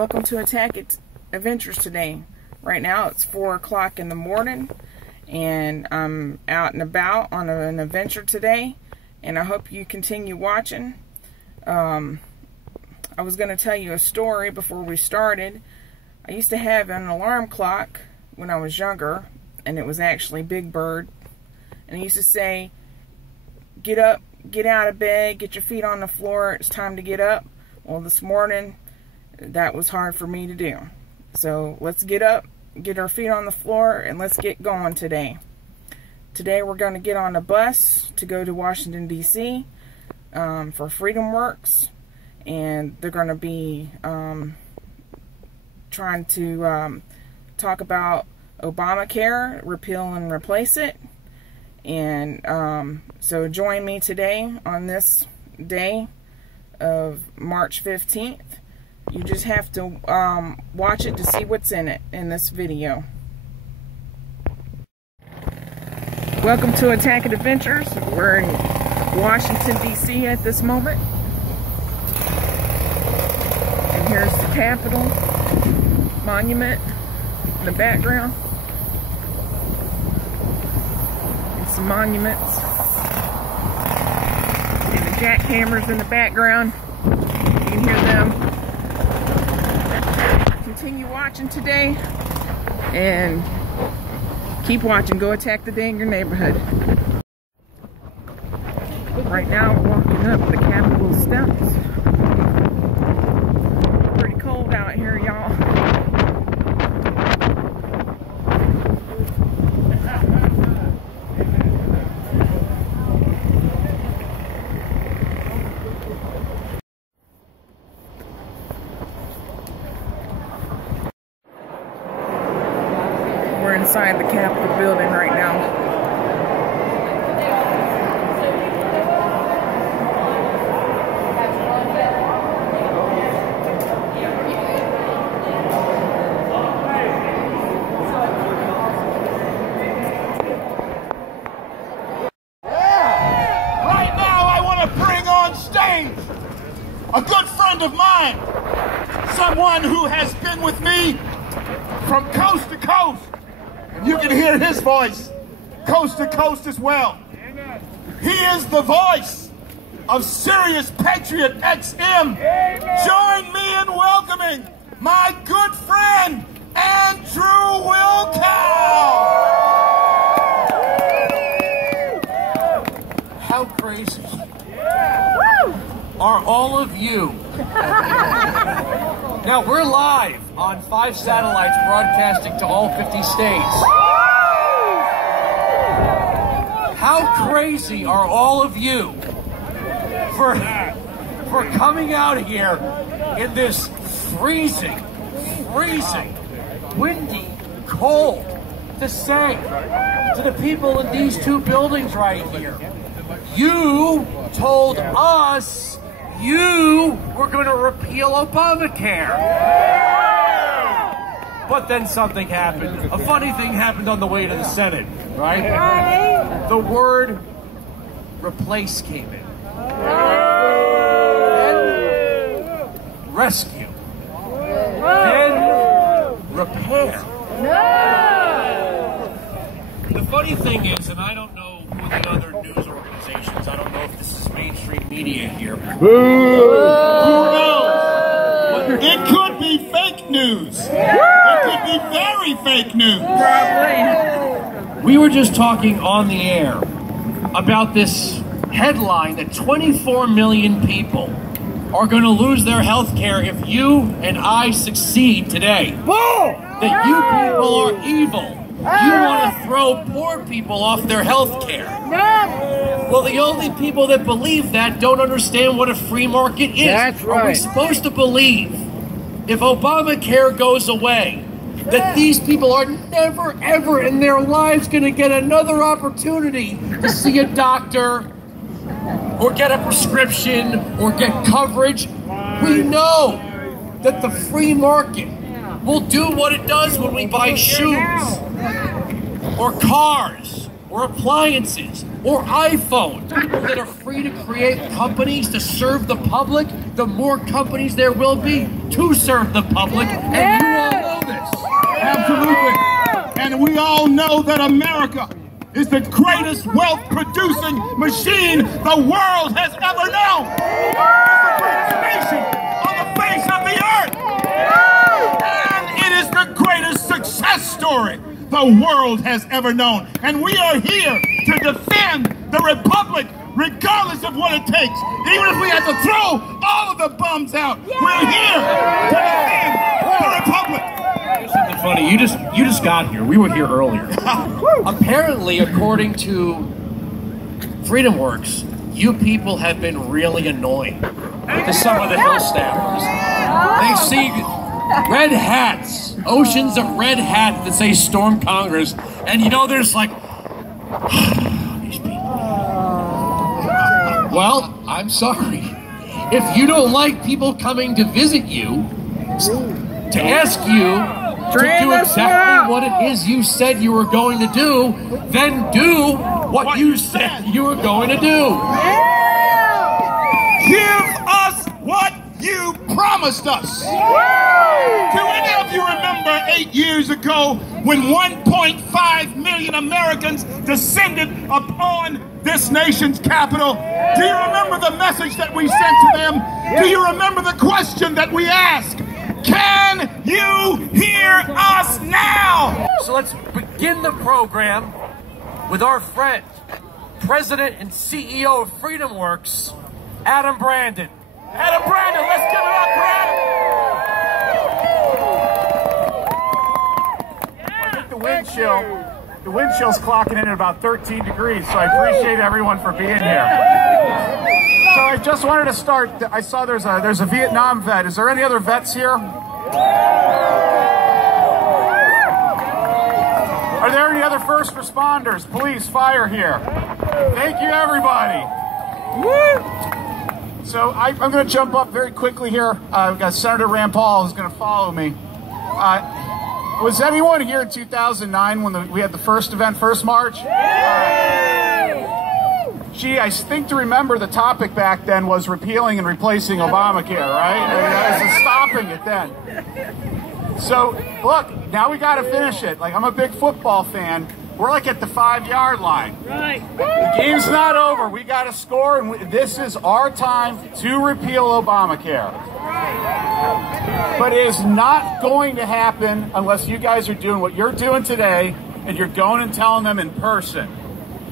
welcome to Attack Adventures today. Right now it's 4 o'clock in the morning and I'm out and about on an adventure today, and I hope you continue watching. I was going to tell you a story before we started. I used to have an alarm clock when I was younger, and it was actually Big Bird, and it used to say, get up, get out of bed, get your feet on the floor, it's time to get up. Well, this morning that was hard for me to do. So let's get up, get our feet on the floor, and let's get going today. Today we're going to get on a bus to go to Washington, D.C. For Freedom Works, and they're going to be trying to talk about Obamacare, repeal and replace it. And so join me today on this day of March 15th. You just have to watch it to see what's in it in this video. Welcome to Attack Adventures. We're in Washington, D.C. at this moment. And here's the Capitol Monument in the background. And some monuments. And the jackhammers in the background. You can hear them. Continue watching today and keep watching. Go attack the day in your neighborhood. Right now we're walking up the Capitol steps. Pretty cold out here, y'all. We're inside the Capitol building right now. Right now I want to bring on stage a good friend of mine, someone who has been with me from coast to coast. You can hear his voice coast to coast as well. He is the voice of Sirius Patriot XM. Join me in welcoming my good friend, Andrew Wilkow. How crazy are all of you? Now, we're live on 5 satellites broadcasting to all 50 states. How crazy are all of you for coming out here in this freezing, windy, cold to say to the people in these 2 buildings right here, you told us you were going to repeal Obamacare. But then something happened. A funny thing happened on the way to the Senate, right? The word replace came in. Then rescue. Then repair. The funny thing is, and I don't know who the other news organizations, I don't know if this is mainstream media here. Who knows? It could be fake news. It could be very fake news. We were just talking on the air about this headline that 24 million people are going to lose their health care if you and I succeed today. That you people are evil. You want to throw poor people off their health care. Well, the only people that believe that don't understand what a free market is. That's right. Are we supposed to believe if Obamacare goes away that these people are never, ever in their lives going to get another opportunity to see a doctor or get a prescription or get coverage? We know that the free market will do what it does when we buy shoes or cars or appliances. or iPhone. People that are free to create companies to serve the public, the more companies there will be to serve the public, and you all know this. Absolutely. And we all know that America is the greatest wealth-producing machine the world has ever known. It's the greatest nation on the face of the earth. And it is the greatest success story the world has ever known. And we are here to defend the Republic regardless of what it takes. Even if we have to throw all of the bums out, we're here to defend the Republic. Something funny, you just got here. We were here earlier. Apparently, according to FreedomWorks, you people have been really annoying to some of the Hill staffers. They see red hats, oceans of red hats that say Storm Congress, and you know they're just like, these people. Well, I'm sorry. If you don't like people coming to visit you, to ask you to do exactly what it is you said you were going to do, then do what you said you were going to do. Give us what you promised us. Do any of you remember 8 years ago when 1.5 million Americans descended upon this nation's capital? Do you remember the message that we sent to them? Do you remember the question that we asked? Can you hear us now? So let's begin the program with our friend, President and CEO of FreedomWorks, Adam Brandon. Adam Brandon, let's give it up for Adam. I think the wind chill's clocking in at about 13 degrees, so I appreciate everyone for being here. So I just wanted to start. I saw there's a Vietnam vet. Is there any other vets here? Are there any other first responders, police, fire here? Thank you, everybody. So I'm going to jump up very quickly here. I've got Senator Rand Paul who's going to follow me. Was anyone here in 2009 when we had the first event, First March? Gee, I think to remember the topic back then was repealing and replacing Obamacare, right? I was stopping it then. So, look, now we got to finish it. Like, I'm a big football fan. We're like at the 5-yard line. Right. The game's not over. We got to score, and this is our time to repeal Obamacare. But it is not going to happen unless you guys are doing what you're doing today, and you're going and telling them in person.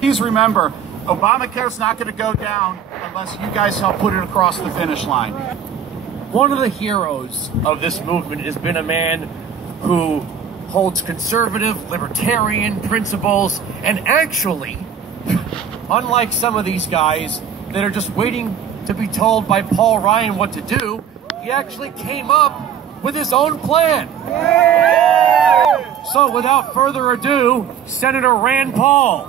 Please remember, Obamacare's not going to go down unless you guys help put it across the finish line. One of the heroes of this movement has been a man who holds conservative, libertarian principles, and actually, unlike some of these guys that are just waiting to be told by Paul Ryan what to do, he actually came up with his own plan. So without further ado, Senator Rand Paul.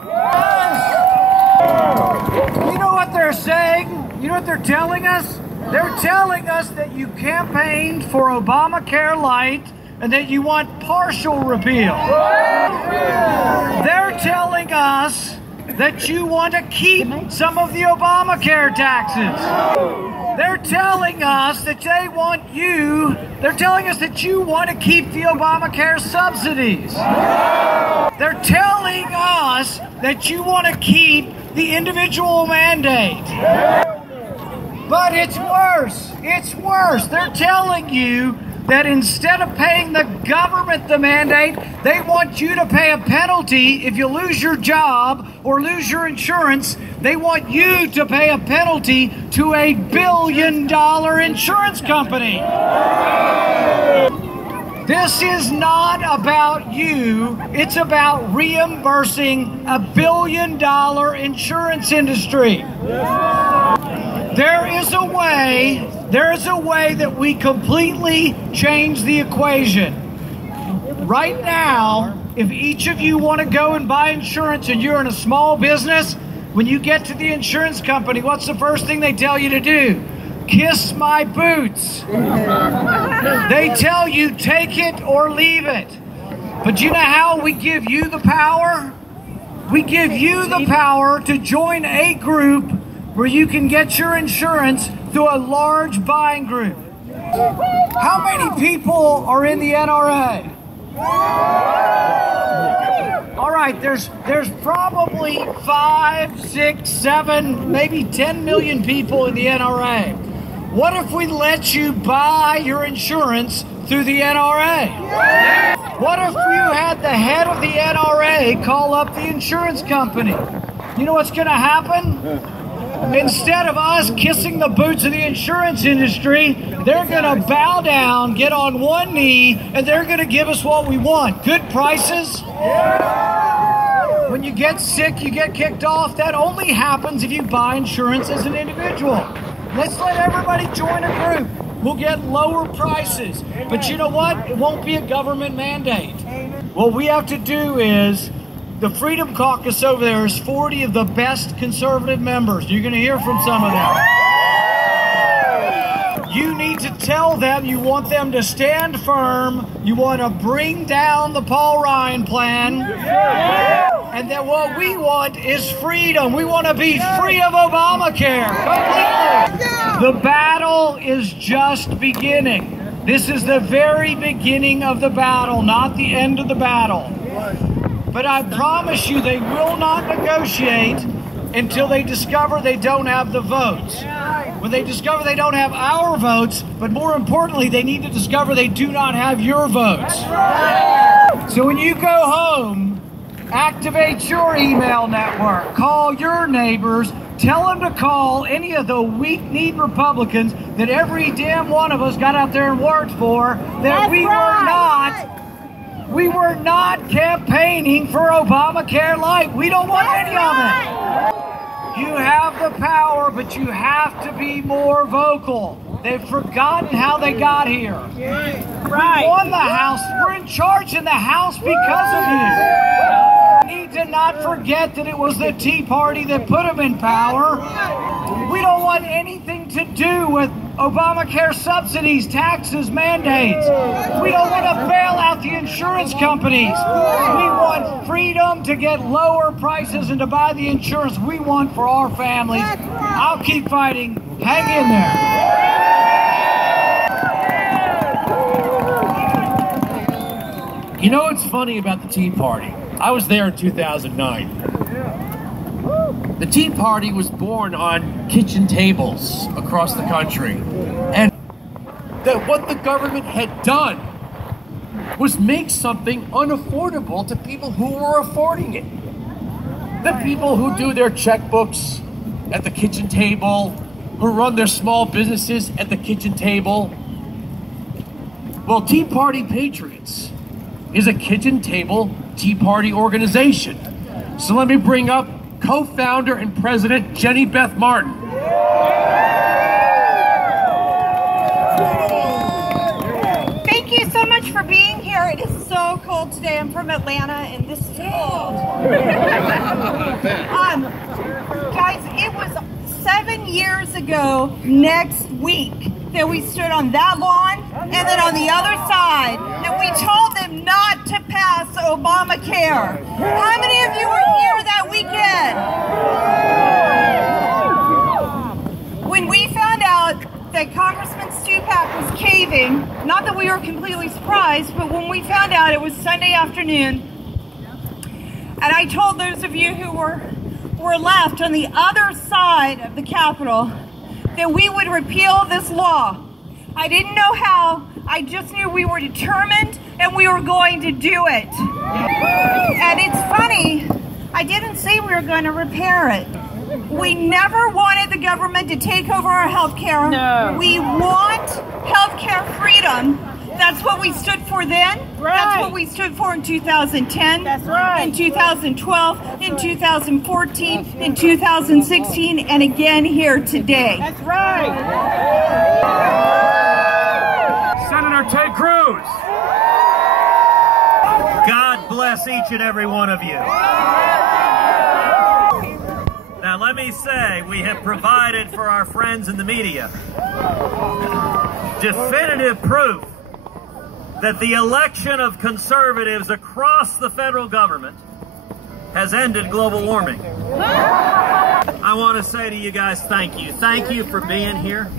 You know what they're saying? You know what they're telling us? They're telling us that you campaigned for Obamacare Light and that you want partial repeal. They're telling us that you want to keep some of the Obamacare taxes. They're telling us that they're telling us that you want to keep the Obamacare subsidies. They're telling us that you want to keep the individual mandate. But it's worse. It's worse. They're telling you that instead of paying the government the mandate, they want you to pay a penalty if you lose your job or lose your insurance. They want you to pay a penalty to $1 billion insurance company. This is not about you. It's about reimbursing $1 billion insurance industry. There is a way that we completely change the equation. Right now, if each of you want to go and buy insurance and you're in a small business, when you get to the insurance company, what's the first thing they tell you to do? Kiss my boots. They tell you take it or leave it. But you know how we give you the power? We give you the power to join a group where you can get your insurance through a large buying group. How many people are in the NRA? All right, there's probably 5, 6, 7, maybe 10 million people in the NRA. What if we let you buy your insurance through the NRA? What if you had the head of the NRA call up the insurance company? You know what's going to happen? Instead of us kissing the boots of the insurance industry, they're going to bow down, get on one knee, and they're going to give us what we want. Good prices. When you get sick, you get kicked off. That only happens if you buy insurance as an individual. Let's let everybody join a group. We'll get lower prices. But you know what? It won't be a government mandate. What we have to do is, the Freedom Caucus over there is 40 of the best conservative members. You're going to hear from some of them. You need to tell them you want them to stand firm. You want to bring down the Paul Ryan plan. And that what we want is freedom. We want to be free of Obamacare completely. The battle is just beginning. This is the very beginning of the battle, not the end of the battle. But I promise you they will not negotiate until they discover they don't have the votes. When they discover they don't have our votes, but more importantly, they need to discover they do not have your votes. So when you go home, activate your email network, call your neighbors, tell them to call any of the weak-kneed Republicans that every damn one of us got out there and worked for, that we were not campaigning for Obamacare Light. We don't want any of it. You have the power, but you have to be more vocal. They've forgotten how they got here. Right. We won the House. We're in charge in the House because of you. We need to not forget that it was the Tea Party that put them in power. We don't want anything to do with Obamacare subsidies, taxes, mandates. We don't want to bail out the insurance companies. We want freedom to get lower prices and to buy the insurance we want for our families. I'll keep fighting. Hang in there. You know what's funny about the Tea Party? I was there in 2009. The Tea Party was born on kitchen tables across the country. And that what the government had done was make something unaffordable to people who were affording it. The people who do their checkbooks at the kitchen table, who run their small businesses at the kitchen table. Well, Tea Party Patriots is a kitchen table Tea Party organization. So let me bring up co-founder and president Jenny Beth Martin. Thank you so much for being here. It is so cold today. I'm from Atlanta and this is cold. Guys, it was 7 years ago next week that we stood on that lawn and then on the other side and we told them not to pass Obamacare. How many of you were here that weekend? When we found out that Congressman Stupak was caving, not that we were completely surprised, but when we found out it was Sunday afternoon, and I told those of you who were left on the other side of the Capitol that we would repeal this law. I didn't know how, I just knew we were determined and we were going to do it. And it's funny, I didn't say we were going to repair it. We never wanted the government to take over our health care. No. We want health care freedom. That's what we stood for then. Right. That's what we stood for in 2010. That's right. In 2012, that's in 2014, in 2016, and again here today. That's right. Senator Ted Cruz. God bless each and every one of you. Now let me say, we have provided for our friends in the media definitive proof that the election of conservatives across the federal government has ended global warming. I want to say to you guys, thank you. Thank you for being here.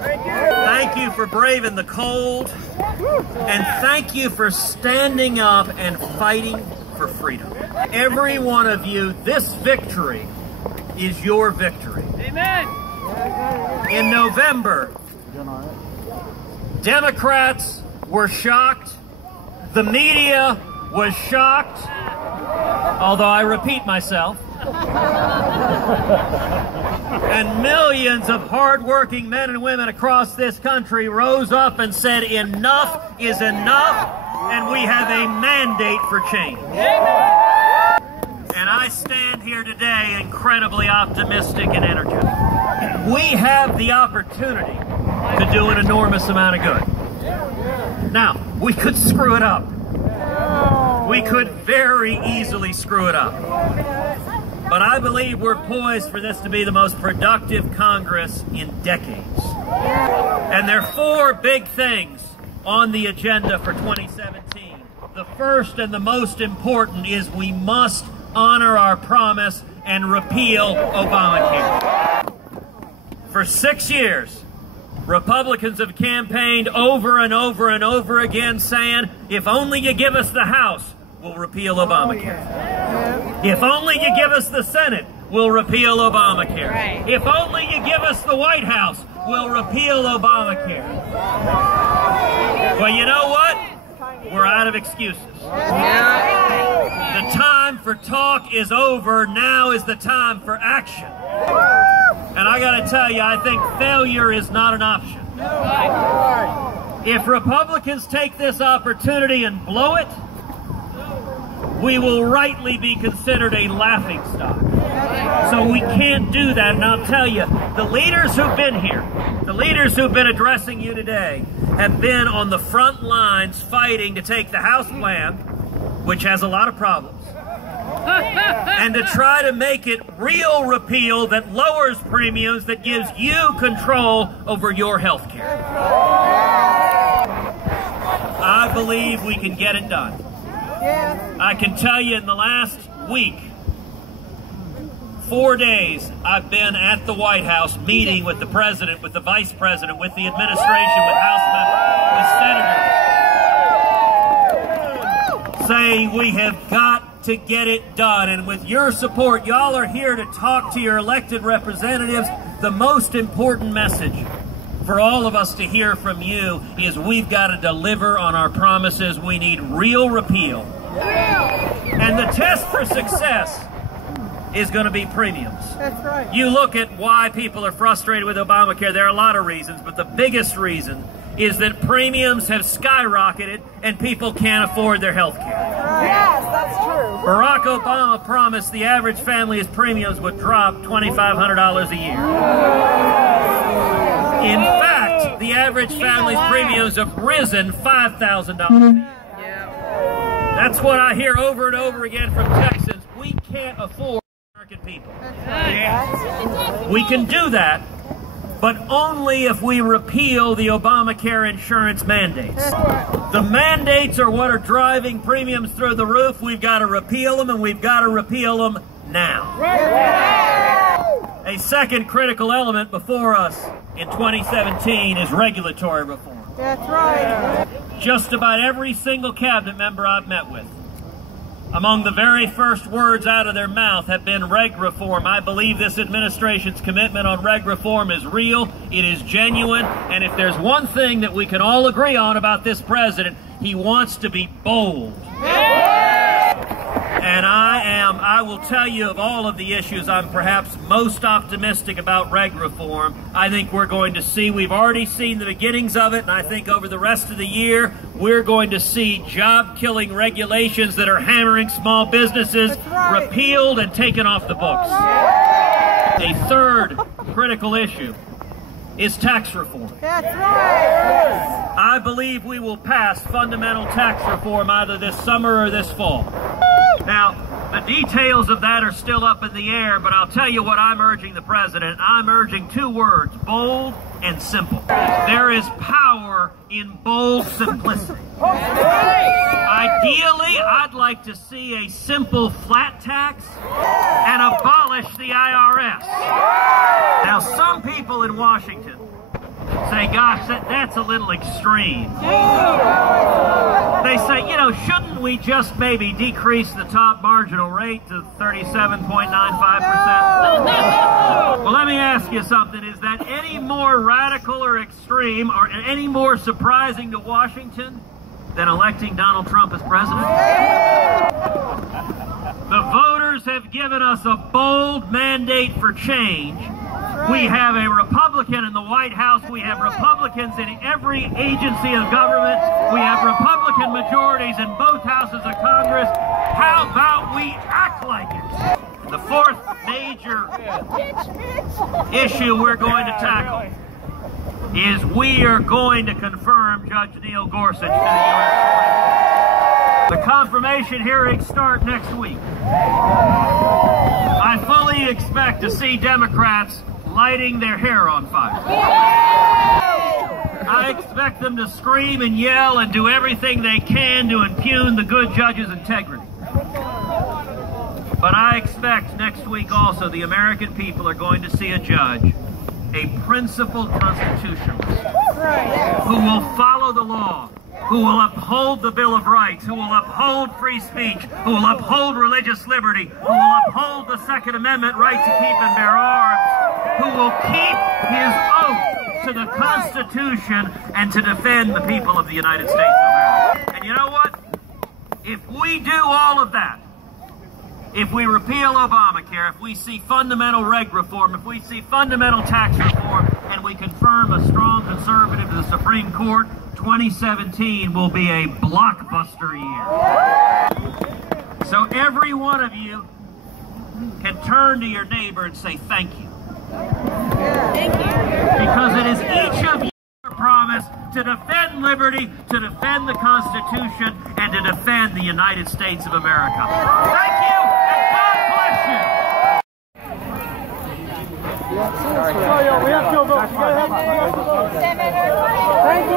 Thank you for braving the cold. And thank you for standing up and fighting for freedom. Every one of you, this victory is your victory. Amen. In November, Democrats were shocked. The media was shocked. Although I repeat myself. And millions of hard-working men and women across this country rose up and said, enough is enough, and we have a mandate for change. And I stand here today incredibly optimistic and energetic. We have the opportunity to do an enormous amount of good. Now, we could screw it up. We could very easily screw it up. But I believe we're poised for this to be the most productive Congress in decades. And there are 4 big things on the agenda for 2017. The first and the most important is we must honor our promise and repeal Obamacare. For 6 years, Republicans have campaigned over and over and over again saying, if only you give us the House, we'll repeal Obamacare. If only you give us the Senate, we'll repeal Obamacare. Right. If only you give us the White House, we'll repeal Obamacare. Well, you know what? We're out of excuses. The time for talk is over. Now is the time for action. And I got to tell you, I think failure is not an option. If Republicans take this opportunity and blow it, we will rightly be considered a laughingstock. So we can't do that. And I'll tell you, the leaders who've been here, the leaders who've been addressing you today, have been on the front lines fighting to take the House plan, which has a lot of problems, and to try to make it real repeal that lowers premiums, that gives you control over your health care. I believe we can get it done. I can tell you in the last week, 4 days, I've been at the White House meeting with the President, with the Vice President, with the administration, with House members, with senators, saying we have got to get it done. And with your support, y'all are here to talk to your elected representatives. The most important message for all of us to hear from you is we've got to deliver on our promises. We need real repeal. And the test for success is going to be premiums. That's right. You look at why people are frustrated with Obamacare. There are a lot of reasons, but the biggest reason is that premiums have skyrocketed and people can't afford their health care. Yes, that's true. Barack Obama promised the average family's premiums would drop $2,500 a year. In fact, the average family's premiums have risen $5,000 a year. That's what I hear over and over again from Texans. We can't afford American people. We can do that, but only if we repeal the Obamacare insurance mandates. The mandates are what are driving premiums through the roof. We've got to repeal them, and we've got to repeal them now. A second critical element before us in 2017 is regulatory reform. That's right. Just about every single cabinet member I've met with, among the very first words out of their mouth have been reg reform. I believe this administration's commitment on reg reform is real, it is genuine, and if there's one thing that we can all agree on about this president, he wants to be bold. And I will tell you, of all of the issues, I'm perhaps most optimistic about reg reform. I think we're going to see, we've already seen the beginnings of it, and I think over the rest of the year, we're going to see job-killing regulations that are hammering small businesses repealed and taken off the books. A third critical issue is tax reform. That's right. I believe we will pass fundamental tax reform either this summer or this fall. Now, the details of that are still up in the air, but I'll tell you what I'm urging the president. I'm urging two words: bold and simple. There is power in bold simplicity. Ideally, I'd like to see a simple flat tax and abolish the IRS. Now, some people in Washington say, gosh, that's a little extreme. They say, you know, shouldn't we just maybe decrease the top marginal rate to 37.95%? Well, let me ask you something. Is that any more radical or extreme or any more surprising to Washington than electing Donald Trump as president? The voters have given us a bold mandate for change. We have a Republican in the White House. We have Republicans in every agency of government. We have Republican majorities in both houses of Congress. How about we act like it? The fourth major issue we're going to tackle is we are going to confirm Judge Neil Gorsuch to the U.S. Supreme Court. The confirmation hearings start next week. I fully expect to see Democrats lighting their hair on fire. I expect them to scream and yell and do everything they can to impugn the good judge's integrity. But I expect next week also the American people are going to see a judge, a principled constitutionalist, who will follow the law, who will uphold the Bill of Rights, who will uphold free speech, who will uphold religious liberty, who will uphold the Second Amendment right to keep and bear arms, who will keep his oath to the Constitution and to defend the people of the United States of America. And you know what? If we do all of that, if we repeal Obamacare, if we see fundamental reg reform, if we see fundamental tax reform, and we confirm a strong conservative to the Supreme Court, 2017 will be a blockbuster year. So every one of you can turn to your neighbor and say thank you. Thank you. Because it is each of you promise to defend liberty, to defend the Constitution, and to defend the United States of America. Thank you, and God bless you. We have to vote. Thank you.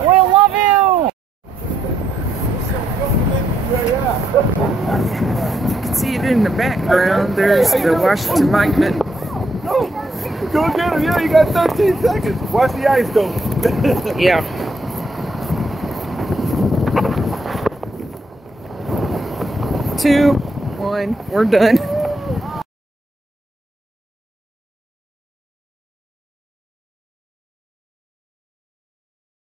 We love you. You can see it in the background. There's the Washington Monument. Go get him. Yeah, you got 13 seconds. Watch the ice, though. Yeah. Two, one, we're done.